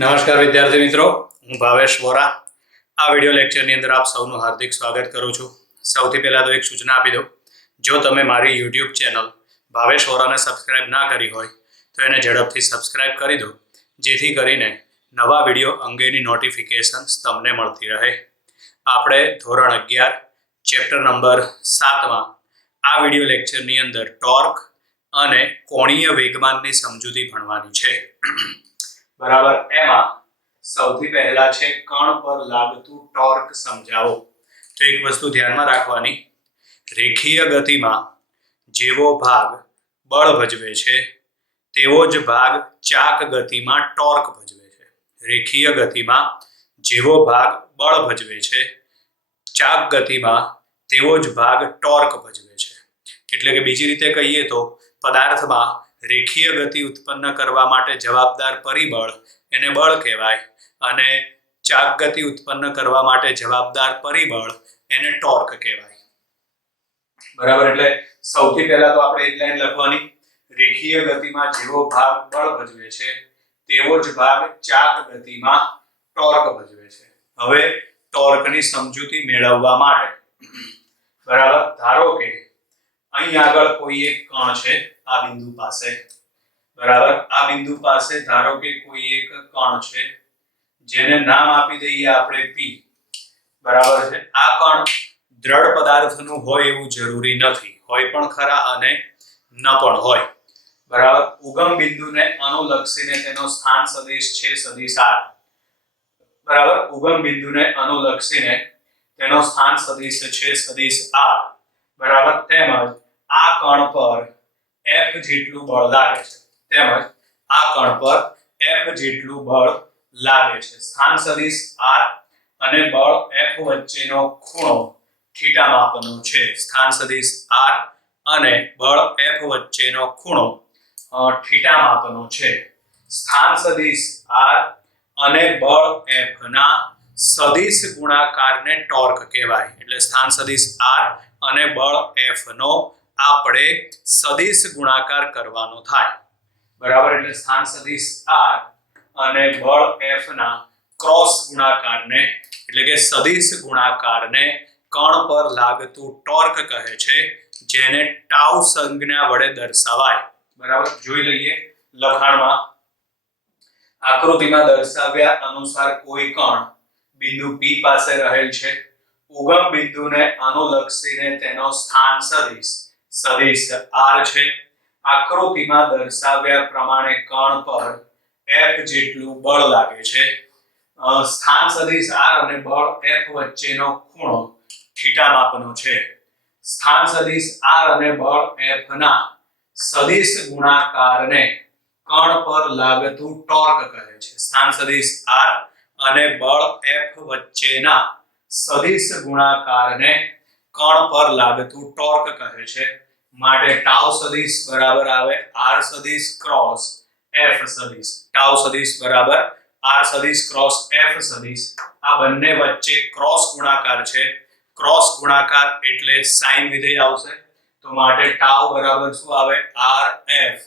નમસ્કાર વિદ્યાર્થી મિત્રો, હું ભાવેશ વોરા. આ વિડિયો લેક્ચરની અંદર આપ સૌનું હાર્દિક સ્વાગત કરું છું. સૌથી પહેલા તો એક સૂચના આપી દઉં, જો તમે મારી YouTube ચેનલ ભાવેશ વોરાને સબસ્ક્રાઇબ ના કરી હોય તો એને ઝડપથી સબસ્ક્રાઇબ કરી દો, જેથી કરીને નવા વિડિયો અંગેની નોટિફિકેશન્સ તમને મળતી રહે. આપણે ધોરણ 11 ચેપ્ટર નંબર 7માં આ વિડિયો લેક્ચરની અંદર ટોર્ક અને કોણીય વેગમાનની સમજૂતી ભણવાની છે. બરાબર. એમાં સૌથી પહેલા છે કણ પર લાગતું ટોર્ક સમજાવો. તો એક વસ્તુ ધ્યાનમાં રાખવાની, રેખીય ગતિમાં જેવો ભાગ બળ ભજવે છે તેવો જ ભાગ ચાક ગતિમાં ટોર્ક ભજવે છે. રેખીય ગતિમાં જેવો ભાગ બળ ભજવે છે ચાક ગતિમાં તેવો જ ભાગ ટોર્ક ભજવે છે. એટલે કે બીજી રીતે કહીએ તો પદાર્થમાં રેખીય ગતિ ઉત્પન્ન કરવા માટે જવાબદાર પરિબળ એને બળ કહેવાય અને ચાક ગતિ ઉત્પન્ન કરવા માટે જવાબદાર પરિબળ એને ટોર્ક કહેવાય. બરાબર. એટલે સૌથી પહેલા તો આપણે એક લાઈન લખવાની, રેખીય ગતિમાં જેવો ભાગ બળ ભજવે છે તેવો જ ભાગ ચાક ગતિમાં ટોર્ક ભજવે છે. હવે ટોર્કની સમજૂતી મેળવવા માટે બરાબર, ધારો કે અહીં આગળ કોઈ એક કણ છે આ બિંદુ પાસે. બરાબર. આ બિંદુ પાસે ધારો કે કોઈ એક કણ છે જેને નામ આપી દઈએ આપણે P. બરાબર છે. આ કણ દ્રઢ પદાર્થનું હોય એવું જરૂરી નથી, હોય પણ ખરા અને ન પણ હોય. બરાબર. ઉગમ બિંદુને અનુલક્ષીને તેનો સ્થાન સદિશ છે સદિશ R. બરાબર. ઉગમ બિંદુને અનુલક્ષીને તેનો સ્થાન સદિશ છે સદિશ R. બરાબર. તેમજ આ કણ પર F જેટલું બળ લાગે છે. તેમજ આ કણ પર F જેટલું બળ લાગે છે. સ્થાન સદિશ R અને બળ F વચ્ચેનો ખૂણો થીટા માપનો છે. સ્થાન સદિશ R અને બળ F વચ્ચેનો ખૂણો થીટા માપનો છે. સ્થાન સદિશ R અને બળ F ના સદિશ ગુણાકારને ટોર્ક કહેવાય. એટલે સ્થાન સદિશ R અને બળ F નો આપણે સદિશ ગુણાકાર કરવાનો થાય. બરાબર. એટલે સ્થાન સદિશ R અને બળ F ના ક્રોસ ગુણાકારને એટલે કે સદિશ ગુણાકારને કણ પર લાગતું ટોર્ક કહે છે, જેને ટાઉ સંજ્ઞા વડે દર્શાવાય. બરાબર. જોઈ લઈએ લખાણમાં. આકૃતિમાં દર્શાવ્યા અનુસાર કોઈ કણ બિંદુ P પાસે રહેલ છે. ઉગમ બિંદુને અનુલક્ષીને તેનો સ્થાન સદિશ R છે. આકૃતિમાં દર્શાવ્યા પ્રમાણે કણ પર F જેટલું બળ લાગે છે. સ્થાન સદિશ R અને બળ F વચ્ચેનો ખૂણો થીટા માપનો છે. સ્થાન સદિશ R અને બળ F ના સદિશ ગુણાકારને કણ પર લાગતું ટોર્ક કહે છે. સ્થાન સદિશ R અને બળ F વચ્ચેના સદિશ ગુણાકારને કણ પર લાગતું ટોર્ક કહે છે. માટે ટાઉ સદિશ બરાબર આવે R સદિશ ક્રોસ F સદિશ. ટાઉ સદિશ બરાબર R સદિશ ક્રોસ F સદિશ. આ બંને વચ્ચે ક્રોસ ગુણાકાર છે. ક્રોસ ગુણાકાર એટલે સાઇન વિધેય આવશે. તો માટે ટાઉ બરાબર શું આવે? RF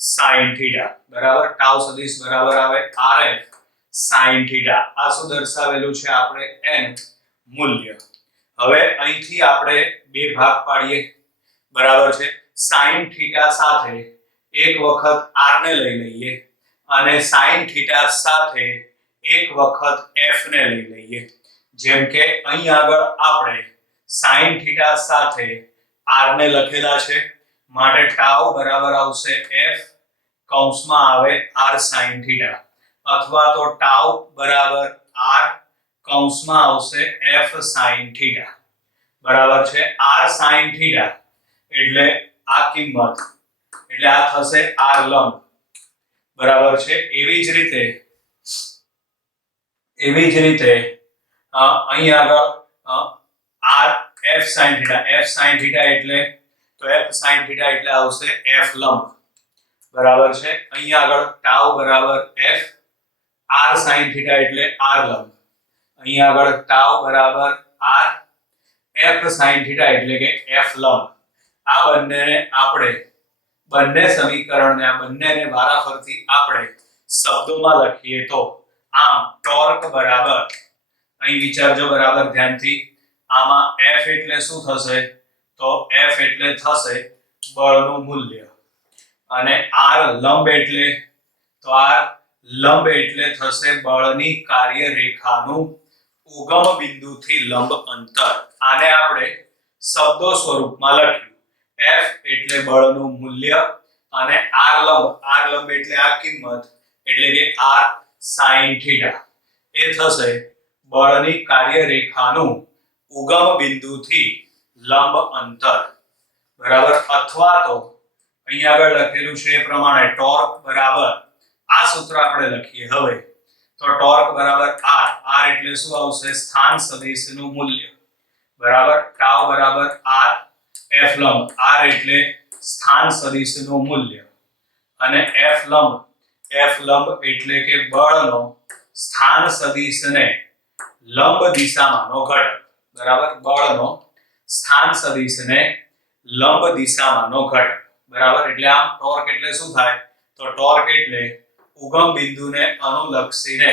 sin theta. બરાબર. ટાઉ સદિશ બરાબર આવે RF sin થીટા. આ શું દર્શાવેલું છે આપણે? n મૂલ્ય. હવે અહીંથી આપણે બે ભાગ પાડીએ. બરાબર છે. sin થીટા સાથે એક વખત r ને લઈ લઈએ અને sin થીટા સાથે એક વખત f ને લઈ લઈએ. જેમ કે અહીં આગળ આપણે sin થીટા સાથે r ને લખેલા છે, માટે ટાઉ બરાબર આવશે f કૌંસમાં આવે r sin થીટા, અથવા તો ટાઉ બરાબર r કૌંસમાં આવશે f sin થીટા. બરાબર છે. r sin થીટા એટલે આ કિંમત, એટલે આ થશે r લંબ. બરાબર છે. એવી જ રીતે અહીં આગળ r f sin theta. f sin theta એટલે તો f sin થીટા એટલે આવશે f લંબ. બરાબર છે. અહીં આગળ ટાઉ બરાબર f r sin થીટા એટલે r લંબ. અહીં આગળ ટાઉ બરાબર r f sin થીટા એટલે કે f લંબ. આ બંનેને આપણે બંને સમીકરણને આ બંનેને વારાફરતી આપણે શબ્દોમાં લખીએ તો આમ ટોર્ક બરાબર, અહીં વિચારજો બરાબર ધ્યાનથી, આમાં F એટલે શું થશે? તો F એટલે થશે બળનું મૂલ્ય, અને R લંબ એટલે, તો R લંબ એટલે થશે બળની કાર્યરેખાનું ઉગમ બિંદુથી લંબ અંતર. આને આપણે શબ્દો સ્વરૂપમાં લખ્યું. F એટલે બળનું મૂલ્ય અને R લંબ એટલે આ કિંમત, એટલે કે R sin θ એ થશે બળની કાર્યરેખાનું ઉગમ બિંદુથી લંબ અંતર. બરાબર. અથવા તો અહીં આગળ લખેલું છે એ પ્રમાણે ટોર્ક બરાબર, આ સૂત્ર આપણે લખીએ હવે, તો ટોર્ક બરાબર R એટલે શું આવશે? સ્થાન સદિશનું મૂલ્ય બરાબર. ટાઉ બરાબર R F લંબ, R એટલે સ્થાન સદિશનું મૂલ્ય, અને F લંબ એટલે કે બળનો સ્થાન સદિશને લંબ દિશામાંનો ઘટક. બરાબર. બળનો સ્થાન સદિશને લંબ દિશામાંનો ઘટક. બરાબર. એટલે આમ ટોર્ક એટલે શું થાય? તો ટોર્ક એટલે ઉગમ બિંદુને અનુલક્ષીને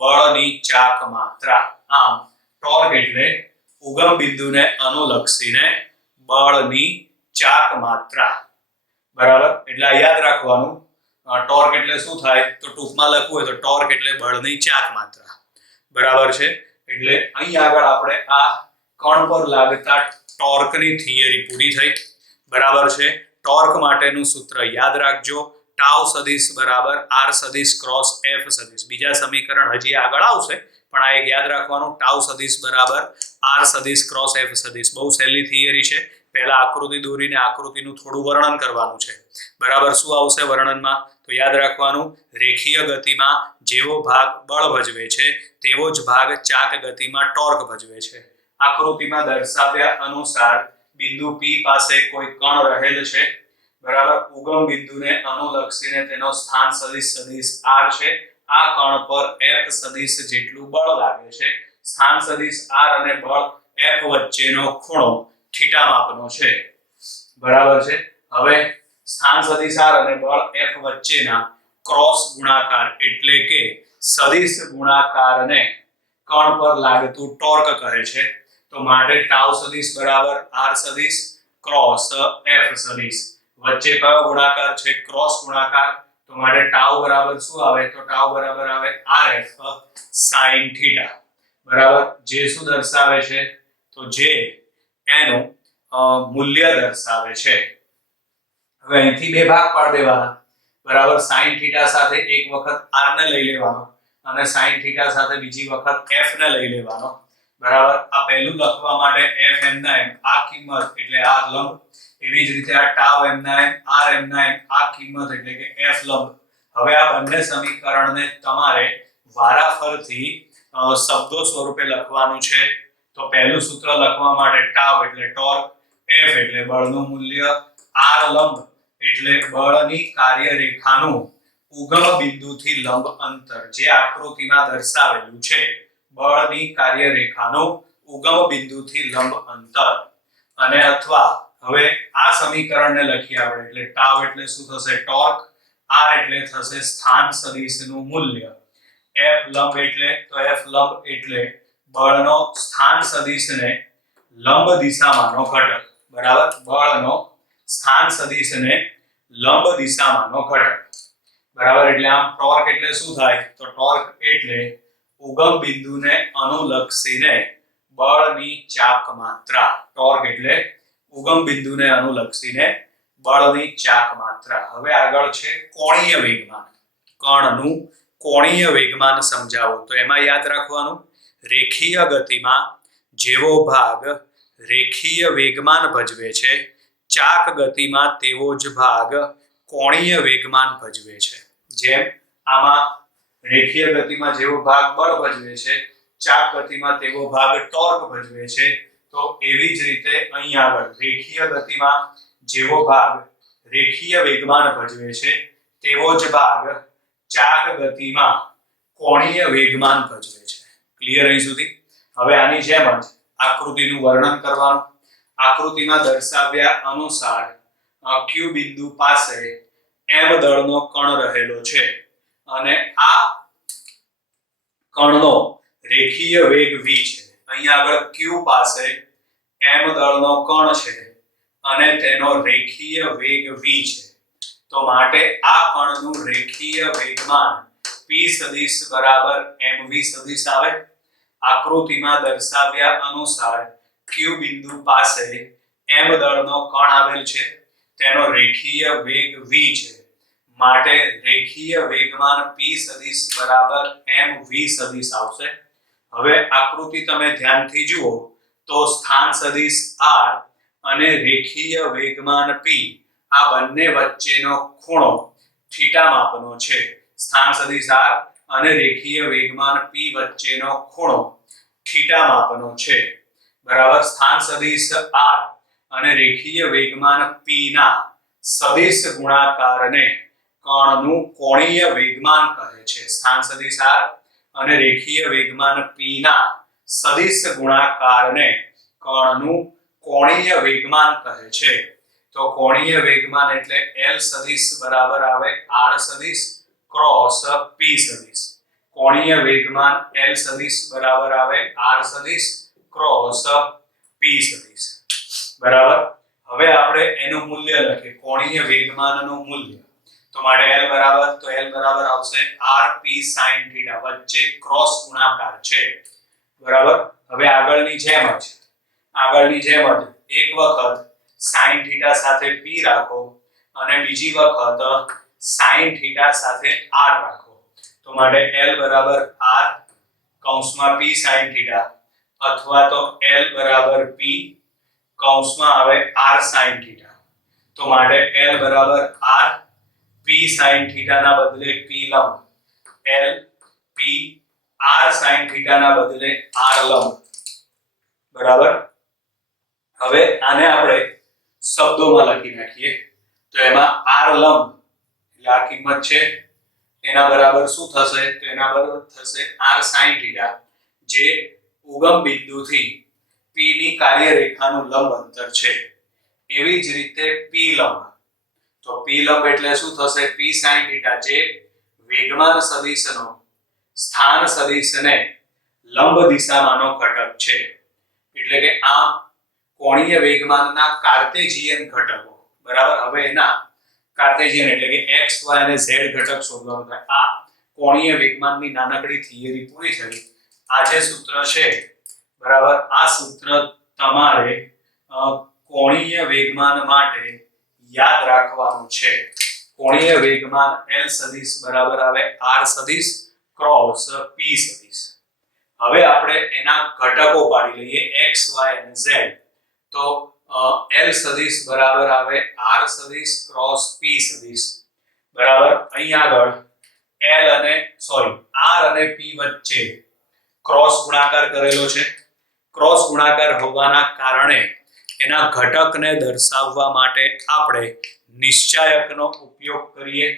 બળની ચાક માત્રા. આમ ટોર્ક એટલે ઉગમ બિંદુને અનુલક્ષીને બળની ચાક માત્રા. બરાબર. એટલે આ યાદ રાખવાનું. ટોર્ક એટલે શું થાય? તો ટૂંકમાં લખવું હોય તો ટોર્ક એટલે બળની ચાક માત્રા. બરાબર છે. એટલે અહીં આગળ આપણે આ કણ પર લાગતા ટોર્કની થિયરી પૂરી થઈ. બરાબર છે. ટોર્ક માટેનું સૂત્ર યાદ રાખજો, ટાઉ સદિશ બરાબર R સદિશ ક્રોસ F સદિશ. બીજા સમીકરણ હજી આગળ આવશે, પણ આ એક યાદ રાખવાનું, ટાઉ સદિશ બરાબર R સદિશ ક્રોસ F સદિશ. બહુ સહેલી થિયરી છે. પહેલા આકૃતિ દોરીને આકૃતિનું થોડું વર્ણન કરવાનું છે. બરાબર. શું આવશે વર્ણનમાં? તો યાદ રાખવાનું, રેખીય ગતિમાં જેવો ભાગ બળ ભજવે છે તેવો જ ભાગ ચાક ગતિમાં ટોર્ક ભજવે છે. આકૃતિમાં દર્શાવ્યા અનુસાર બિંદુ P પાસે કોઈ કણ રહેલ છે. બરાબર. ઉગમ બિંદુને અનુલક્ષીને તેનો સ્થાન સદિશ R છે. આ કણ પર F સદિશ જેટલું બળ લાગે છે. સ્થાન સદિશ R અને બળ F વચ્ચેનો ખૂણો થીટા માપનો છે. બરાબર છે. હવે સ્થાન સદિશ R અને બળ F વચ્ચેના ક્રોસ ગુણાકાર એટલે કે સદિશ ગુણાકારને કણ પર લાગતું ટોર્ક કહે છે. તો માટે ટાઉ સદિશ બરાબર R સદિશ ક્રોસ F સદિશ. વચ્ચે કયો ગુણાકાર છે? ક્રોસ ગુણાકાર. તો માટે ટાઉ બરાબર શું આવે? તો ટાઉ બરાબર આવે RF sin θ. બરાબર. જે શું દર્શાવે છે? તો જે એનું મૂલ્ય દર્શાવે છે. હવે અહીંથી બે ભાગ પાડી દેવાના. બરાબર. sin θ સાથે એક વખત R ને લઈ લેવાનો અને sin θ સાથે બીજી વખત F ને લઈ લેવાનો. બરાબર. આ પહેલું લખવા માટે F m ના m આ કિંમત એટલે R લંબ, એવી જ રીતે આ ટાઉ m ના m R m ના m આ કિંમત એટલે કે F લંબ. હવે આ બંને સમીકરણને તમારે વારાફરતી શબ્દો સ્વરૂપે લખવાનું છે. તો પહેલું સૂત્ર લખવા માટે ટાઉ એટલે ટોર્ક, F એટલે બળનું મૂલ્ય, R લંબ એટલે બળની કાર્યરેખાનું ઉગમ બિંદુથી લંબ અંતર, જે આકૃતિમાં દર્શાવેલું છે. બળની કાર્યરેખાનું ઉગમ બિંદુથી લંબ અંતર. અને અથવા હવે આ સમીકરણને લખીએ આપણે, એટલે ટાઉ એટલે શું થશે? ટોર્ક. R એટલે થશે સ્થાન સદિશનું મૂલ્ય. F લંબ એટલે, તો F લંબ એટલે બળનો સ્થાન સદિશને લંબ દિશામાંનો ઘટક. બરાબર. બળનો સ્થાન સદિશને લંબ દિશામાંનો ઘટક. બરાબર. એટલે આમ ટોર્ક એટલે શું થાય? તો ટોર્ક એટલે ઉગમ બિંદુને અનુલક્ષીને બળની ચાક માત્રા. ટોર્ક એટલે ઉગમ બિંદુને અનુલક્ષીને બળની ચાક માત્રા. હવે આગળ છે કોણીય વેગમાન. કણનું કોણીય વેગમાન સમજાવો. તો એમાં યાદ રાખવાનું, રેખીય ગતિમાં જેવો ભાગ રેખીય વેગમાન ભજવે છે, ચાક ગતિમાં તેવો જ ભાગ કોણીય વેગમાન ભજવે છે. જેમ આમાં રેખીય ગતિમાં જેવો ભાગ બળ ભજવે છે, ચાક ગતિમાં તેવો ભાગ ટોર્ક ભજવે છે, તો એવી જ રીતે અહીં આગળ રેખીય ગતિમાં જેવો ભાગ રેખીય વેગમાન ભજવે છે તેવો જ ભાગ ચાક ગતિમાં કોણીય વેગમાન ભજવે છે. ક્લિયર અહીં સુધી? હવે આની જેમ જ આકૃતિનું વર્ણન કરવાનું. આકૃતિમાં દર્શાવ્યા અનુસાર Q બિંદુ પાસે m દળનો કણ રહેલો છે અને આ કણનો રેખીય વેગ v છે. અહીંયા આગળ q પાસે m દળનો કણ છે અને તેનો રેખીય વેગ v છે. તો માટે આ કણનું રેખીય વેગમાન p સદિશ બરાબર mv સદિશ આવે. આકૃતિમાં દર્શાવ્યા અનુસાર q બિંદુ પાસે m દળનો કણ આવેલ છે, તેનો રેખીય વેગ v છે. માટે રેખીય વેગમાન p સદિશ બરાબર mv સદિશ આવશે. હવે આકૃતિ તમે ધ્યાનથી જુઓ તો સ્થાન સદિશ r અને રેખીય વેગમાન p આ બંને વચ્ચેનો ખૂણો થીટા માપનો છે. સ્થાન સદિશ r અને રેખીય વેગમાન p વચ્ચેનો ખૂણો થીટા માપનો છે. બરાબર. સ્થાન સદિશ r અને રેખીય વેગમાન p ના સદિશ ગુણાકારને કણનું કોણીય વેગમાન કહે છે. સ્થાન સદિશ r અને રેખીય વેગમાન p ના સદિશ ગુણાકારને કણનું કોણીય વેગમાન કહે છે. તો કોણીય વેગમાન એટલે L સદિશ બરાબર આવે R સદિશ ક્રોસ P સદિશ. કોણીય વેગમાન L સદિશ બરાબર આવે R સદિશ ક્રોસ P સદિશ. બરાબર. હવે આપણે એનું મૂલ્ય લખીએ, કોણીય વેગમાનનું મૂલ્ય. તો માટે L બરાબર આવશે R P sin θ. વચ્ચે ક્રોસ ગુણાકાર છે. બરાબર. હવે આગળની જેમ જ એક વખત sin θ સાથે p રાખો અને બીજી વખત sin θ સાથે r રાખો. તો માટે L બરાબર r કૌંસમાં p sin θ અથવા તો L બરાબર p કૌંસમાં આવે r sin θ. તો માટે L બરાબર r p sin θ ના બદલે p લંબ, L p r sin θ ના બદલે r લંબ. બરાબર. હવે આને આપણે શબ્દોમાં લખી નાખીએ. તો એમાં r લંબ એટલે આ કિંમત છે એના બરાબર શું થશે? તો એના બરાબર થશે r sin θ, જે ઉગમ બિંદુથી p ની કાર્યરેખાનું લંબ અંતર છે. એવી જ રીતે p લંબ. તો p લંબ એટલે શું થશે? p sin θ, જે વેગમાન સદિશનો સ્થાન સદિશને લંબ દિશામાંનો ઘટક છે. એટલે કે આ કોણીય વેગમાનના કાર્ટેશિયન ઘટકો. બરાબર. હવે એના કાર્ટેશિયન એટલે કે x y અને z ઘટક શોધવાનું થાય. આ કોણીય વેગમાનની નાનકડી થિયરી પૂરી થઈ. આ જે સૂત્ર છે, બરાબર, આ સૂત્ર તમારે કોણીય વેગમાન માટે યાદ રાખવાનું છે. કોણીય વેગમાન L સદિશ બરાબર આવે R સદિશ ક્રોસ P સદિશ. હવે આપણે એના ઘટકો પાડી લઈએ x y અને z. તો L સદિશ બરાબર આવે R સદિશ ક્રોસ P સદિશ. બરાબર. અહીંયા આગળ R અને P વચ્ચે ક્રોસ ગુણાકાર કરેલો છે. ક્રોસ ગુણાકાર હોવાના કારણે એના ઘટકને દર્શાવવા માટે આપણે નિશ્ચાયકનો ઉપયોગ કરીએ.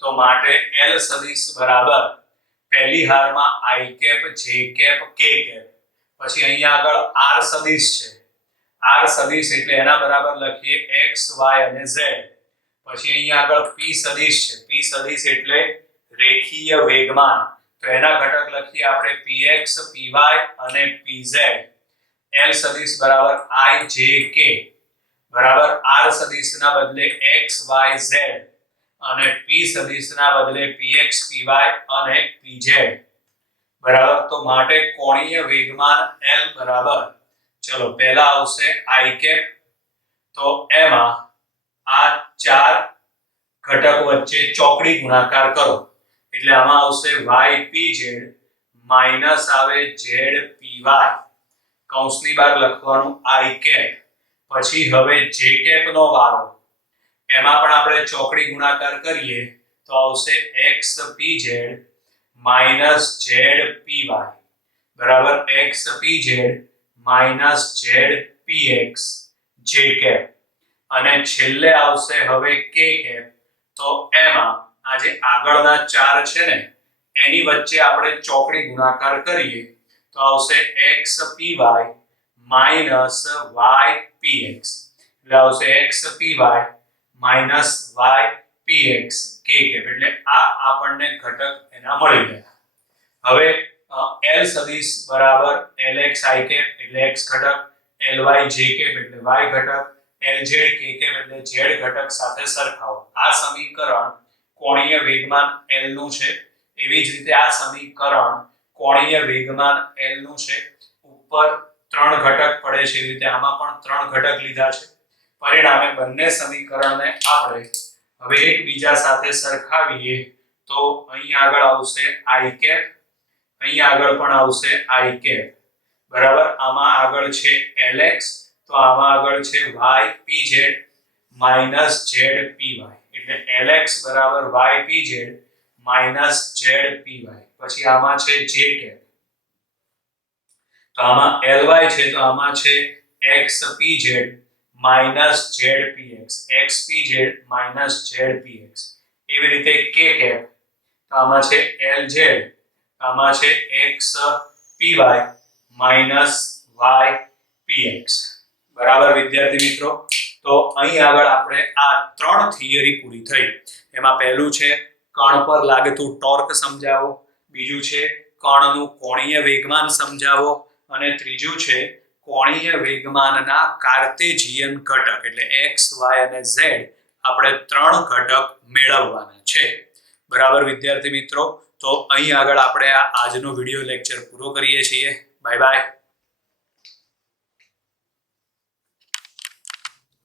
તો માટે L સદિશ બરાબર પહેલી હારમાં I cap J cap K cap, પછી અહીંયા આગળ R સદિશ છે. R સદિશ એટલે એના બરાબર લખીએ x y અને z. પછી અહીંયા આગળ P સદિશ છે. P સદિશ એટલે રેખીય વેગમાન. તો એના ઘટક લખીએ આપણે px py અને pz. L સદિશ બરાબર I J K બરાબર R સદિશના બદલે x y z અને P સદિશના બદલે px py અને pz. બરાબર. તો માટે કોણીય વેગમાન L બરાબર, ચલો પહેલા આવશે I કેપ. તો એમાં આ ચાર ઘટક વચ્ચે ચોકડી ગુણાકાર કરો એટલે આમાં આવશે ypz માઈનસ આવે zpy. કૌંસની બહાર લખવાનું I કેપ. પછી હવે J કેપ નો વારો. એમાં પણ આપણે ચોકડી ગુણાકાર કરીએ તો આવશે xpz માઈનસ zpy બરાબર xpz minus zpx J cap. અને છેલ્લે આવશે હવે K કેપ. તો એમાં આ જે આગળના ચાર છે ને એની વચ્ચે આપણે ચોકડી ગુણાકાર કરીએ તો આવશે xpy માઈનસ ypx એટલે આવશે xpy minus px k cap એટલે આ આપણને ઘટક એના મળી ગયા। હવે L સદિશ બરાબર Lx I કેપ એટલે x ઘટક, Ly j કેપ એટલે y ઘટક, Lz k કેપ એટલે z ઘટક સાથે સરખાવો। આ સમીકરણ કોણીય વેગમાન L નું છે, એવી જ રીતે આ સમીકરણ કોણીય વેગમાન L નું છે। ઉપર 3 ઘટક પડે છે, એવી રીતે આમાં પણ 3 ઘટક લીધા છે। પરિણામે બંને સમીકરણને આપણે હવે એકબીજા સાથે સરખાવીએ તો અહીં આગળ આવશે I કેપ, અહીં આગળ પણ આવશે I કેપ બરાબર। આમાં આગળ છે Lx તો આમાં આગળ છે ypz zpy એટલે Lx બરાબર ypz zpy। પછી આમાં છે j કેપ તો આમાં Ly છે તો આમાં છે xpz zpx xpz zpx। એવી રીતે k કેપ તો આમાં છે Lz, આમાં છે xpy ypx બરાબર। વિદ્યાર્થી મિત્રો, તો અહીં આગળ આપણે આ 3 થિયરી પૂરી થઈ। એમાં પહેલું છે કણ પર લાગતું ટોર્ક સમજાવો, બીજું છે કણનું કોણીય વેગમાન સમજાવો અને ત્રીજું છે કોણીય વેગમાનના કાર્ટેશિયન ઘટક એટલે x y અને z આપણે 3 ઘટક મેળવવાના છે બરાબર। વિદ્યાર્થી મિત્રો, તો અહીં આગળ આપણે આજનો વિડિયો લેક્ચર પૂરો કરીએ છીએ। Bye bye.